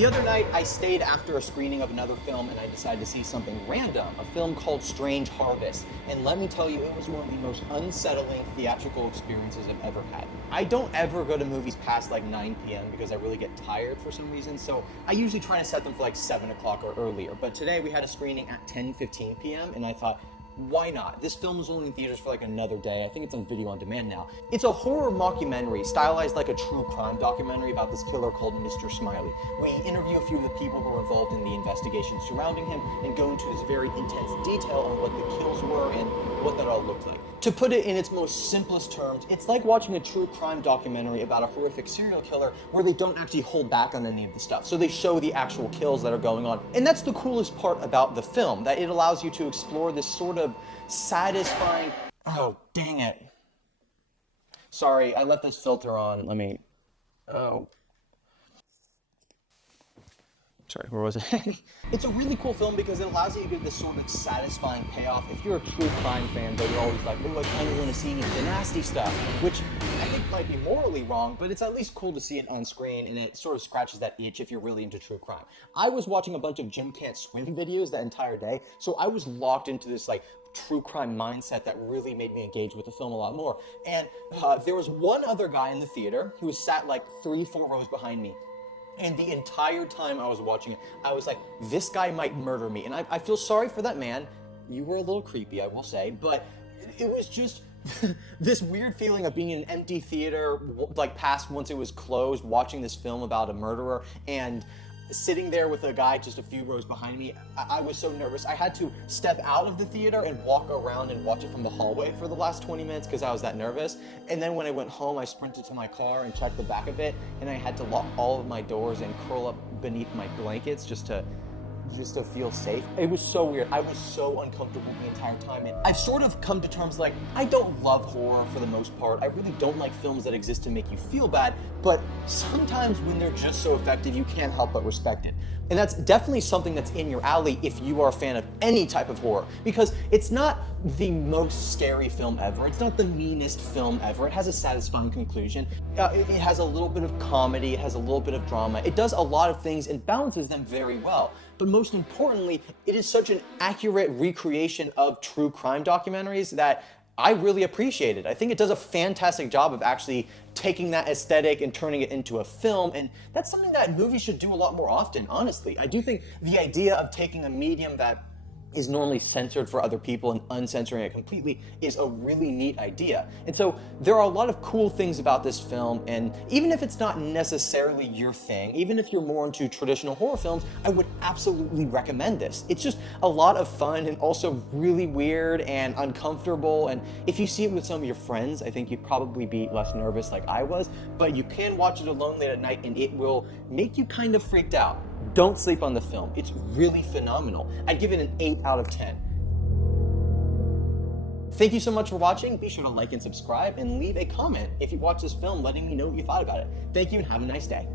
The other night, I stayed after a screening of another film and I decided to see something random, a film called Strange Harvest. And let me tell you, it was one of the most unsettling theatrical experiences I've ever had. I don't ever go to movies past like 9 p.m. because I really get tired for some reason, so I usually try to set them for like 7 o'clock or earlier. But today we had a screening at 10:15 p.m. and I thought, why not? This film is only in theaters for like another day. I think it's on video on demand now. It's a horror mockumentary, stylized like a true crime documentary about this killer called Mr. Smiley. We interview a few of the people who were involved in the investigation surrounding him and go into this very intense detail on what the kills were and what that all looked like. To put it in its most simplest terms, it's like watching a true crime documentary about a horrific serial killer where they don't actually hold back on any of the stuff. So they show the actual kills that are going on. And that's the coolest part about the film, that it allows you to explore this sort of satisfying... Oh, dang it. Sorry, I left this filter on. Let me... Oh. Sorry, where was it? It's a really cool film because it allows you to get this sort of satisfying payoff. If you're a true crime fan, but you're always like, oh, I kind of want to see the nasty stuff, which I think might be morally wrong, but it's at least cool to see it on screen, and it sort of scratches that itch if you're really into true crime. I was watching a bunch of Jim Can't Swim videos that entire day, so I was locked into this like true crime mindset that really made me engage with the film a lot more. And there was one other guy in the theater who was sat like 3-4 rows behind me. And the entire time I was watching it, I was like, this guy might murder me. And I feel sorry for that man. You were a little creepy, I will say, but it was just this weird feeling of being in an empty theater, like past once it was closed, watching this film about a murderer, and sitting there with a guy just a few rows behind me. I was so nervous. I had to step out of the theater and walk around and watch it from the hallway for the last 20 minutes because I was that nervous. And then when I went home, I sprinted to my car and checked the back of it, and I had to lock all of my doors and curl up beneath my blankets just to feel safe. It was so weird. I was so uncomfortable the entire time. And I've sort of come to terms like, I don't love horror for the most part. I really don't like films that exist to make you feel bad, but sometimes when they're just so effective, you can't help but respect it. And that's definitely something that's in your alley if you are a fan of any type of horror, because it's not the most scary film ever. It's not the meanest film ever. It has a satisfying conclusion. It has a little bit of comedy. It has a little bit of drama. It does a lot of things and balances them very well. But most importantly, it is such an accurate recreation of true crime documentaries that I really appreciate it. I think it does a fantastic job of actually taking that aesthetic and turning it into a film, and that's something that movies should do a lot more often, honestly. I do think the idea of taking a medium that is normally censored for other people and uncensoring it completely is a really neat idea. And so there are a lot of cool things about this film, and even if it's not necessarily your thing, even if you're more into traditional horror films, I would absolutely recommend this. It's just a lot of fun and also really weird and uncomfortable, and if you see it with some of your friends, I think you'd probably be less nervous like I was, but you can watch it alone late at night and it will make you kind of freaked out. Don't sleep on the film. It's really phenomenal. I'd give it an 8 out of 10. Thank you so much for watching. Be sure to like and subscribe and leave a comment if you watch this film letting me know what you thought about it. Thank you and have a nice day.